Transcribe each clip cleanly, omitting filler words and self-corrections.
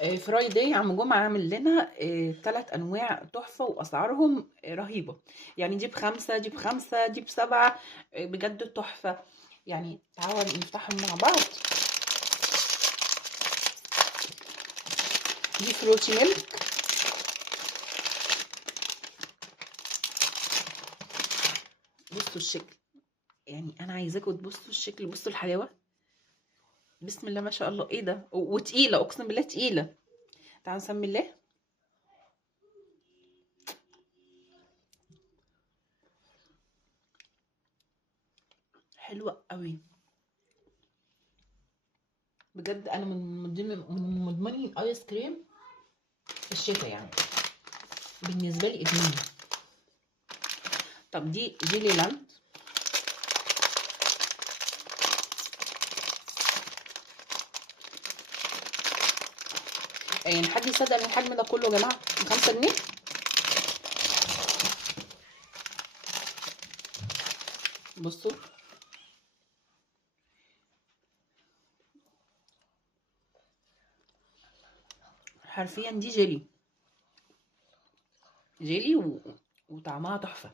فرايداي عم جمعة عامل لنا 3 أنواع تحفة وأسعارهم رهيبة. يعني دي ب5، دي ب5، دي ب7. بجد تحفة. يعني تعالوا نفتحهم مع بعض. دي فروتي ميلك. بصوا الشكل، يعني أنا عايزاكم تبصوا الشكل، بصوا الحلاوة، بسم الله ما شاء الله. ايه ده؟ وتقيلة، أقسم بالله تقيلة. تعالوا نسمي الله. حلوة قوي بجد. أنا من مدمني الآيس كريم في الشتاء يعني، بالنسبة لي إدمان. طب دي جيلي لاند. يعني حد يصدق ان الحجم ده كله يا جماعه ب5 جنيه؟ بصوا حرفيا دي جيلي، جيلي وطعمها تحفه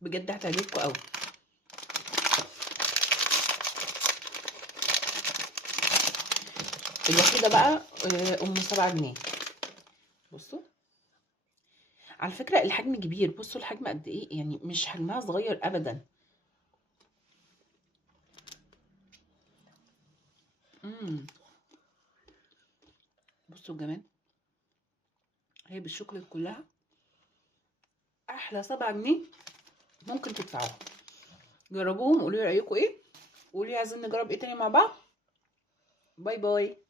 بجد، هتعجبكم قوي. الوحيده بقى ام 7 جنيه. بصوا على فكره الحجم كبير، بصوا الحجم قد ايه، يعني مش حجمها صغير ابدا. بصوا الجمال، هي بالشوكولاته كلها احلى 7 جنيه ممكن تدفعوها. جربوهم، قولوا لي رايكم ايه، وقولوا لي عايزين نجرب ايه تاني مع بعض. باي باي.